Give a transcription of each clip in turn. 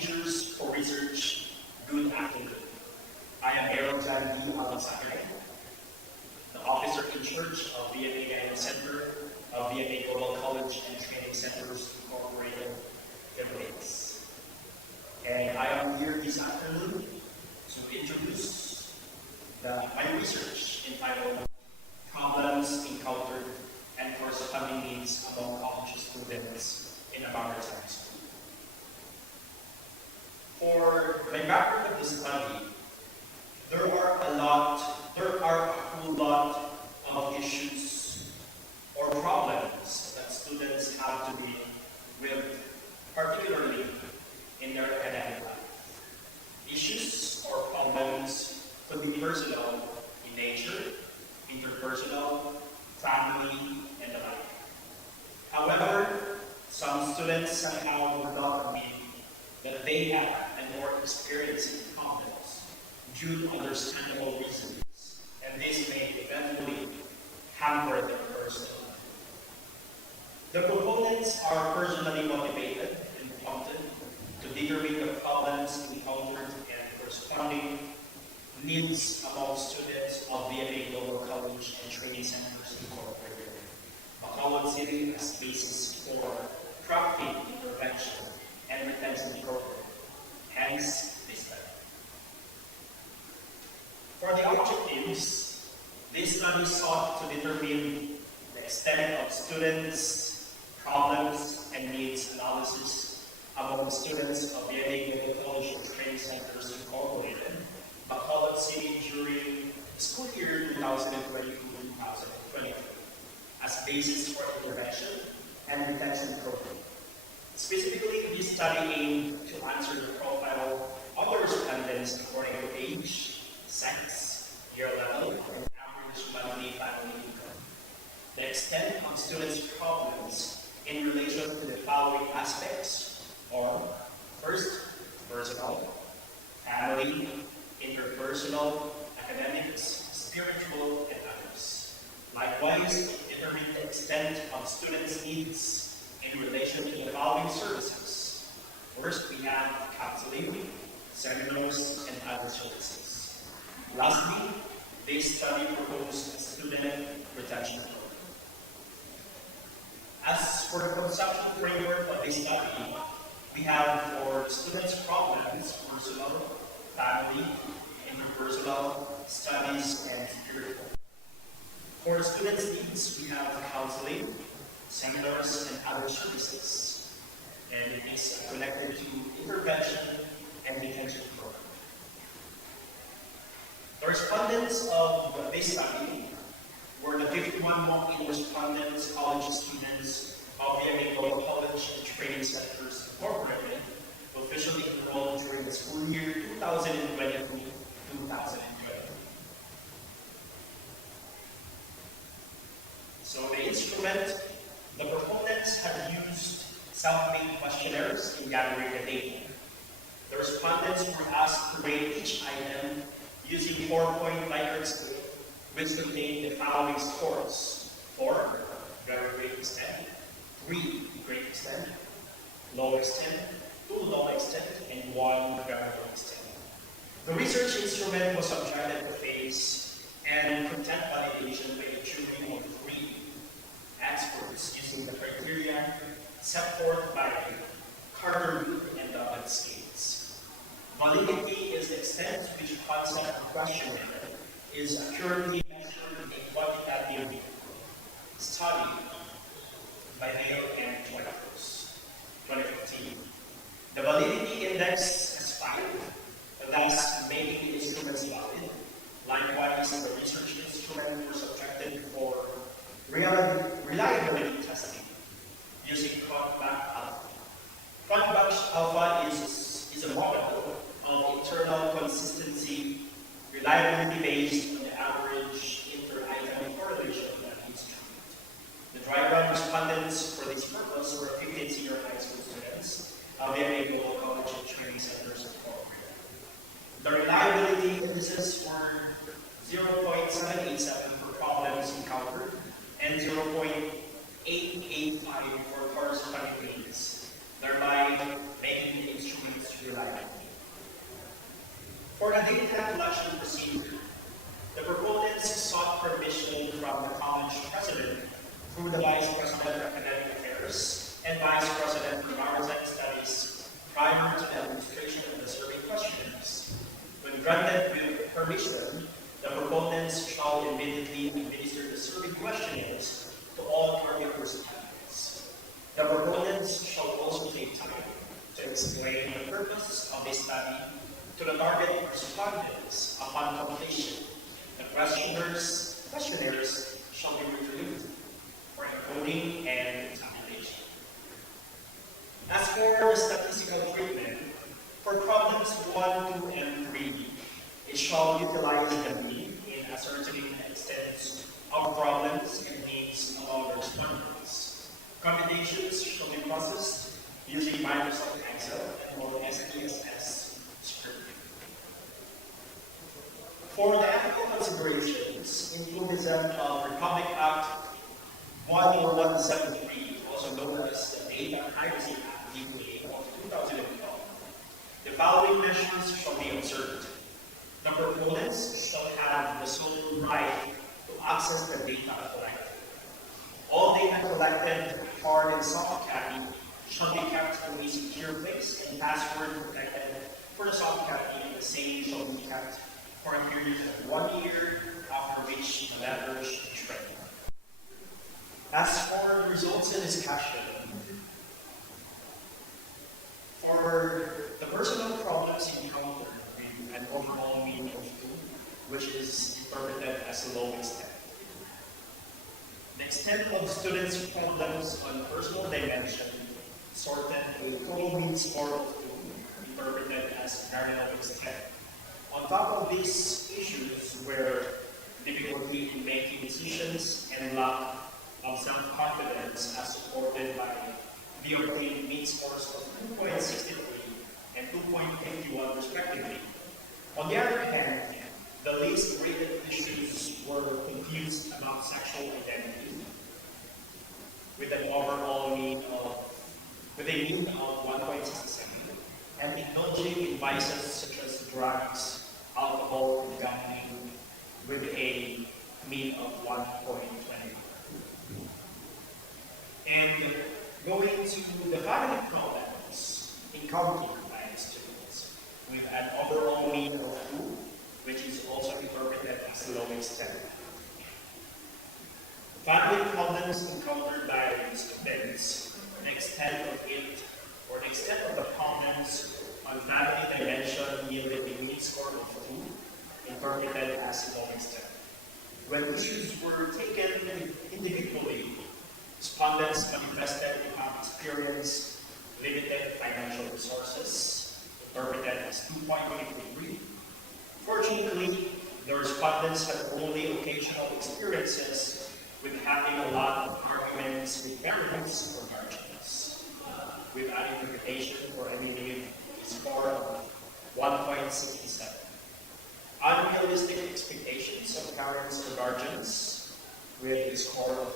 procedures for research, good afternoon. I am Mayrold m.alonsagay, the officer in charge of VMA Guidance Center of VMA Global College and Training Centers Incorporated, Philippines. And I am here this afternoon to introduce my research entitled Problems Encountered and Corresponding Needs Among College Students in a Maritime School. For my background of this study, there are a whole lot of issues or problems that students have to deal with, particularly in their academic life. Issues or problems could be personal in nature, interpersonal, family, and the like. However, some students somehow would not admit that they have and more experience in confidence due to understandable reasons, and this may eventually hamper their personal life. The proponents are personally motivated and prompted to determine the problems encountered and corresponding needs among students of VMA Global College and Training Centers Incorporated, Bacolod City as basis for crafting intervention and retention program, hence this study. For the objectives, this study sought to determine the extent of students' problems and needs analysis among students of VMA Global College and Training Centers Incorporated, Bacolod City during the school year 2022-2023 as basis for intervention and retention program. Specifically, this study aimed to answer the profile of the respondents according to age, sex, year level, and average monthly family income. The extent of students' problems in relation to the following aspects are: first, personal, family, interpersonal, academics, spiritual, and others. Likewise, determine the extent of students' needs in relation to the following services. First, we have counseling, seminars, and other services. Lastly, this study proposed a student retention program. As for the conceptual framework of this study, we have for students' problems, personal, family, interpersonal, studies, and spiritual. For the students' needs, we have counseling, seminars, and other services, and it is connected to intervention and retention program. The respondents of this study were the 51 walk-in respondents, college students of VMA Global College and Training Centers Incorporated, officially enrolled during the school year 2022-2023. So the instrument, the proponents have used self-made questionnaires in gathering the data. The respondents were asked to rate each item using 4-point Likert scale, which contained the following scores: 4, very great extent; 3, great extent; low extent; 2, low extent; and 1, very low extent. The research instrument was subjected to phase and content validation by a jury of 3 experts using the criteria set forth by Carter and Douglas scales. Validity is the extent to which a concept or questionnaire is accurately measured in a quantitative study by Mayrold and Negros, 2015. The validity index is 5, thus making the instruments valid. Likewise, the research instrument was subjected for reliability testing using Cronbach alpha. Cronbach alpha is a model of internal consistency, reliability based on the average inter-item correlation of the instrument. The dry run respondents for this purpose were 15 senior high school students of VMA Global College and Training Centers Incorporated. The reliability indices were 0.787 for problems encountered and 0.885 for corresponding needs, thereby making the instruments reliable. prior to the administration of the survey questionnaires. When granted with permission, the proponents shall immediately administer the survey questionnaires to all target respondents. The proponents shall also take time to explain the purpose of the study to the target respondents upon completion. The questionnaires shall be retrieved for encoding and examination. As for the statistical treatment, for problems 1, 2, and 3, it shall utilize the mean in ascertaining the extent of problems and needs among the respondents. Computations shall be processed using Microsoft Excel or SPSS script. For the ethical considerations, inclusion of Republic Act 14173, also known as the Data Privacy Act of 2012, the following measures shall be observed. The proponents shall have the sole right to access the data collected. All data collected, hard and soft copy, shall be kept in a secure place and password protected. For the soft copy, the same shall be kept for a period of 1 year, after which the letters should shrink. As for results and discussion, for the personal problems encountered with an overall mean of 2, which is interpreted as a low extent. The extent of students' problems on personal dimension sorted a total mean score of 2, interpreted as very low extent. On top of these issues were difficulty in making decisions and lack of self-confidence as supported by the obtained mean scores of 2.63 and 2.51 respectively. On the other hand, the least rated issues were confused about sexual identity with a mean of 1.67 and indulging in vices such as drugs, alcohol, and gambling with a mean of 1.20. And going to the family problems encountered by students with an overall mean of 2, which is also interpreted as low extent. Family problems encountered by students, the extent of it, or the extent of the problems on family dimension yielded a mean score of 2, interpreted as low extent. When issues were taken individually, respondents manifested to have experienced limited financial resources, interpreted as 2.23. Fortunately, the respondents had only occasional experiences with having a lot of arguments with parents or guardians, with an interpretation for a mean score of 1.67. Unrealistic expectations of parents or guardians with a score of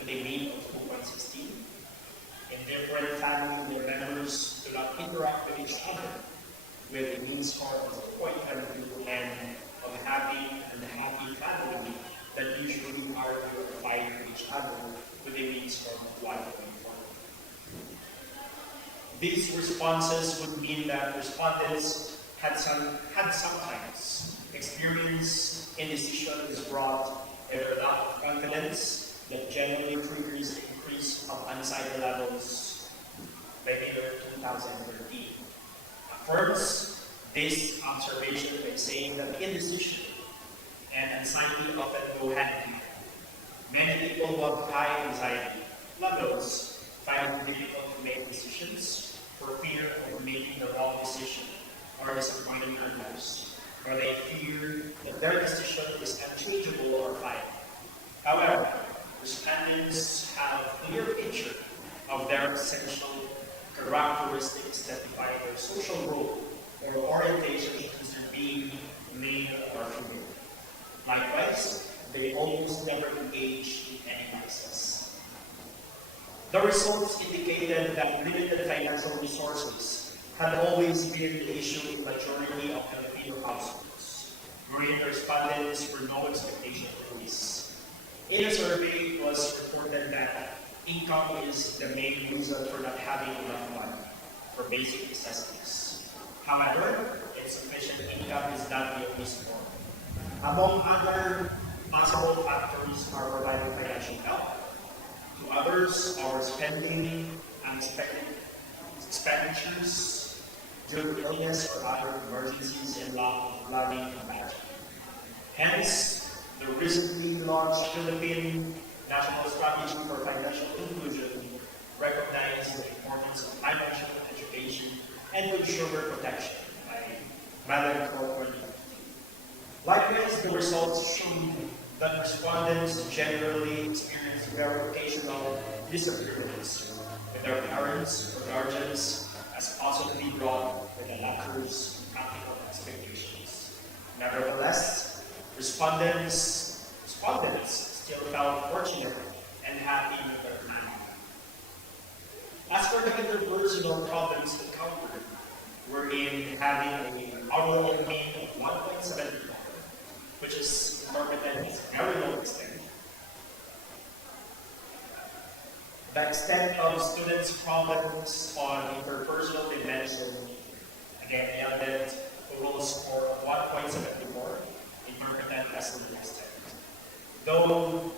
with a mean of 2.16. Indifferent family members do not interact with each other with a mean score of 2.72 and of happy and happy family that usually argue or fight with each other with a mean score of 1.4. These responses would mean that respondents had sometimes experienced indecision is brought either lack of confidence that generally triggers the increase of anxiety levels by Miller 2013. Affirms this observation by saying that indecision and anxiety often go hand in hand. Many people who have high anxiety levels find it difficult to make decisions for fear of making the wrong decision or disappointing others, or they fear that their decision is unchangeable or final. However, respondents have a clear picture of their essential characteristics that define their social role or orientation considered being male or female. Likewise, they almost never engage in any vices. The results indicated that limited financial resources had always been the issue in the majority of Filipino households, wherein the respondents were no expectation of release. In a survey, it was reported that income is the main reason for not having enough money. for basic necessities. However, insufficient income is not the only score. Among other possible factors are providing financial help. To others, our spending unexpected expenditures due to illness or other emergencies and lack of planning and budget. Hence, the recently launched Philippine National Strategy for Financial Inclusion recognizes the importance of financial education and consumer protection by Maryland Corporate. Likewise, the results show that respondents generally experience verificational disagreements with their parents or guardians as possibly brought with the latter's practical expectations. Nevertheless, respondents still felt fortunate and happy with their family. As for the interpersonal problems encountered, we're in having an overall mean of 1.7, which is interpreted as very low extent. The extent of students' problems on interpersonal dimension, again, yielded total score of 1.74, interpreted as low extent. Though,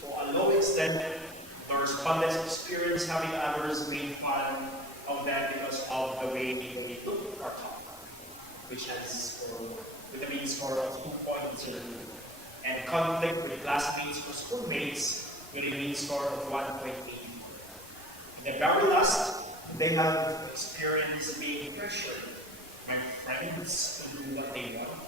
to a low extent, the respondents experience having others make fun of them because of the way they look or talk, which has with a mean score of 2.0, and conflict with classmates or schoolmates with a mean score of 1.8. In the very last, they have experienced being pressured by friends to do what they want,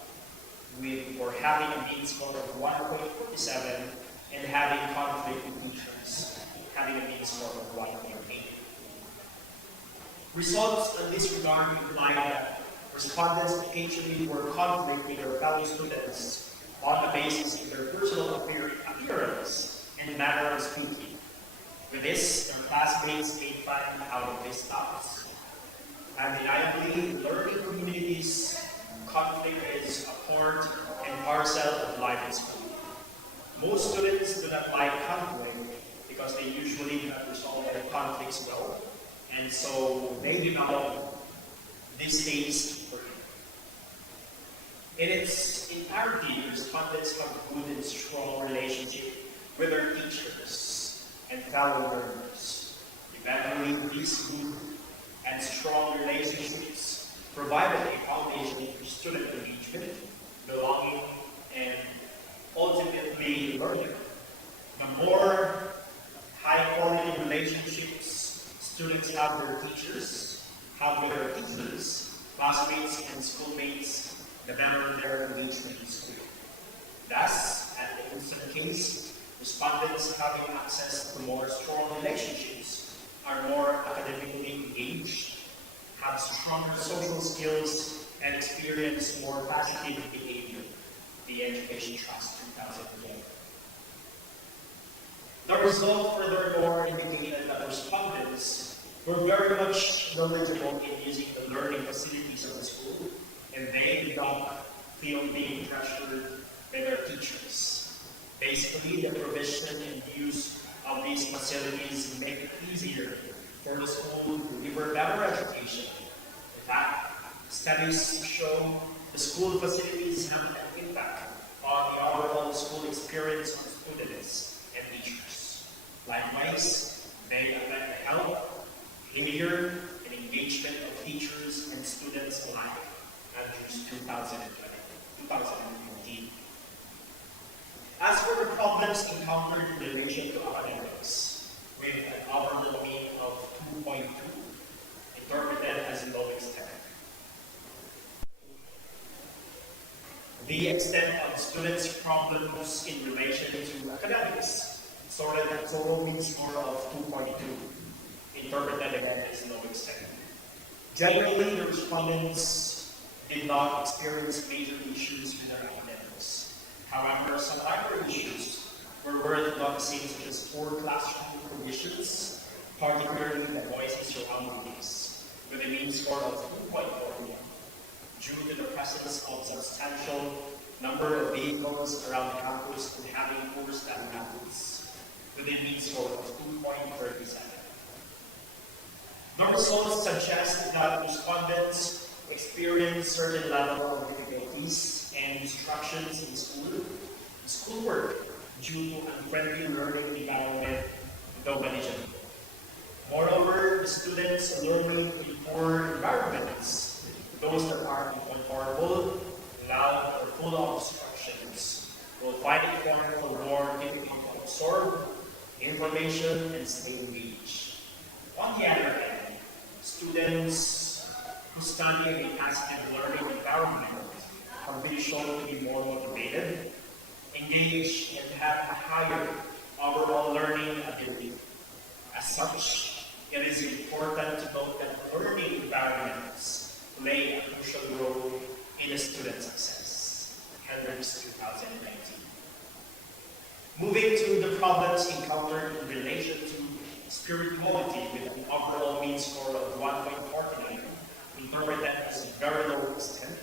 or having a mean score of 1.47 and having conflict with teachers, having a mean score of 1.8. Results in this regard imply that respondents occasionally were conflict with their fellow students on the basis of their personal appearance and manner of speaking. With this, their classmates made fun out of these thoughts. Undeniably, learning communities, conflict is a part and parcel of life in school. Most students do not like conflict because they usually do not resolve their conflicts well, and so they develop distaste for it. In its entirety, respondents have good and strong relationship with their teachers and fellow learners. Eventually, these good and strong relationships provided a foundation for student engagement, belonging, and ultimately learning. The more high-quality relationships students have with their teachers, classmates, and schoolmates, the better their engagement in school. Thus, at the instant case, respondents having access to more strong relationships are more academically engaged, have stronger social skills, and experience more positive behavior. The Education Trust 2012. The result furthermore indicated that respondents were very much knowledgeable in using the learning facilities of the school, and they did not feel being pressured by their teachers. Basically, the provision and use of these facilities make it easier for the school to deliver better education. In fact, studies show the school facilities have an impact on the overall school experience of students and teachers. Likewise, they affect the health, behavior, and engagement of teachers and students alike, as 2014. As for the problems encountered in relation to academics, with an overall mean of 2.2, interpreted as low extent. The extent of students' problems in relation to academics sorted a total mean score of 2.2, interpreted again as low extent. Generally, the respondents did not experience major issues with their academics. However, some minor issues were worth noticing, such as poor classroom conditions, particularly the noisy surroundings, with a mean score of 2.4, due to the presence of substantial number of vehicles around the campus and having poor staff attendance, with a mean score of 2.37. The results suggest that respondents experience certain level of difficulties and distractions in schoolwork due to unfriendly learning environment, though manageable. Moreover, the students learning in poor environments, those that are uncomfortable, loud, or full of distractions, will find it more difficult to absorb information and stay engaged. On the other hand, students who study in a passive learning environment have been shown to be more motivated, engaged, and have a higher overall learning ability. As such, it is important to note that learning environments play a crucial role in a student's success. Hendricks 2019. Moving to the problems encountered in relation to spirituality with an overall mean score of 1.49, interpreted as a very low extent.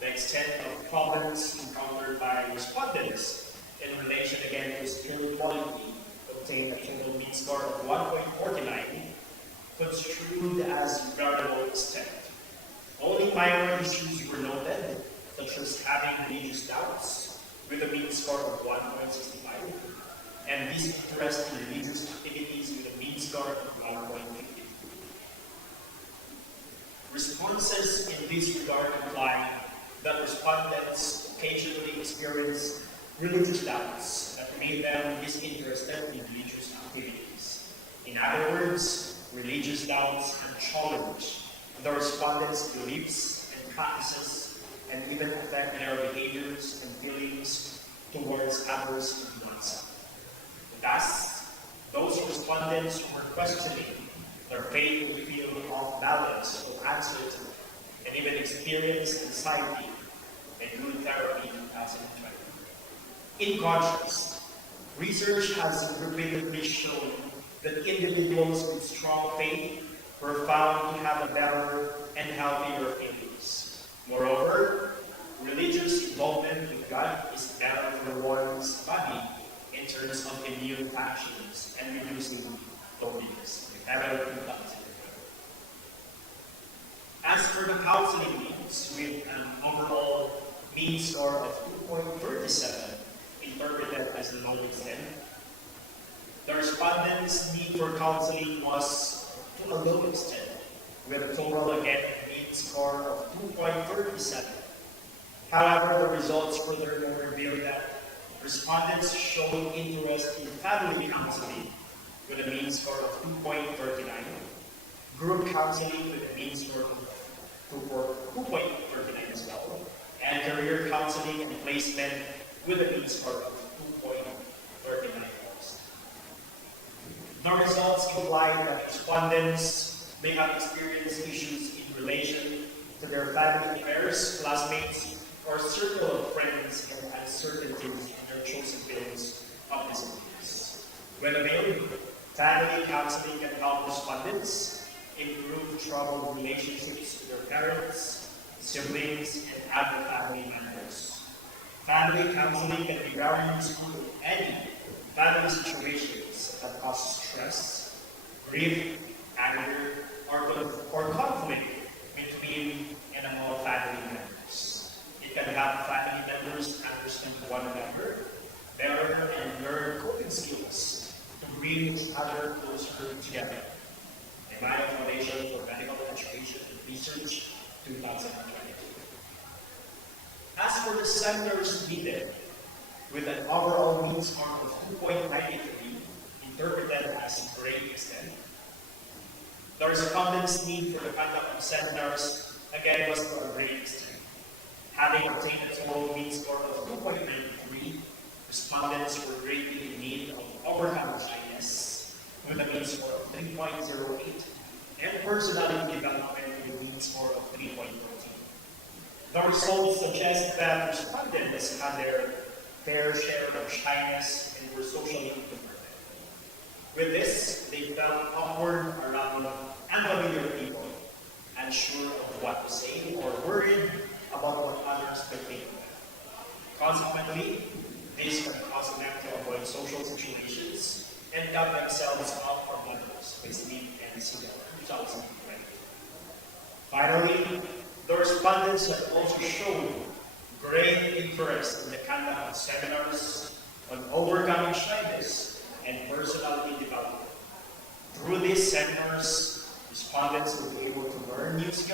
The extent of problems encountered by respondents in relation again to spirituality obtained a total mean score of 1.49, construed as very low extent. Only minor issues were noted, such as having religious doubts, with a mean score of 1.65, and disinterest in religious activities with a mean score of 1.50. Responses in this regard imply that respondents occasionally experience religious doubts that made them disinterested in religious activities. In other words, religious doubts can challenge the respondents' beliefs and practices and even affect their behaviors and feelings towards others and oneself. Thus, those respondents who were questioning their faith will feel off balance or uncertain and even experience anxiety and good therapy in 2020. In contrast, research has repeatedly shown that individuals with strong faith were found to have a better and healthier feelings. Moreover, religious involvement with God is better for one's body in terms of immune functions and reducing loneliness. As for the counseling needs, with an overall mean score of 2.37, interpreted as a low extent, the respondents' need for counseling was to a low extent, with a total again mean score of 2.37. However, the results further revealed that respondents showing interest in family counseling with a mean score of 2.39, group counseling with a mean score of 2.39 as well, and career counseling and placement with a mean score of 2.39. The results imply that respondents may have experienced issues in relation to their family affairs, classmates, or circle of friends and uncertainties in their chosen fields of disciplines. When available, family counseling can help respondents improve troubled relationships with their parents, siblings, and other family members. Family counseling can be very useful in any family situations that cause stress, grief, anger, or conflict between and among family members. It can help family members understand one another better and learn coping skills to bring each other closer together. A Mayrold Foundation for Medical Education and Research, 2022. As for the centers needed, with an overall mean score of 2.93, interpreted as a great extent, the respondents' need for the conduct of centers again was to a great extent. Having obtained a total mean score of 2.93, respondents were greatly in need of overcome shyness with a mean score of 3.08 and personality development with a mean score of 3.14. The results suggest that respondents had their fair share of shyness and were socially introverted. With this, they felt awkward around unfamiliar people, unsure of what to say or worried about what others could think of them. Consequently, this can cause them to avoid social situations and got themselves out from Negros by sleep and SIGA 2020. Finally, the respondents have also shown great interest in the conduct of seminars on overcoming shyness and personality development. Through these seminars, respondents will be able to learn new skills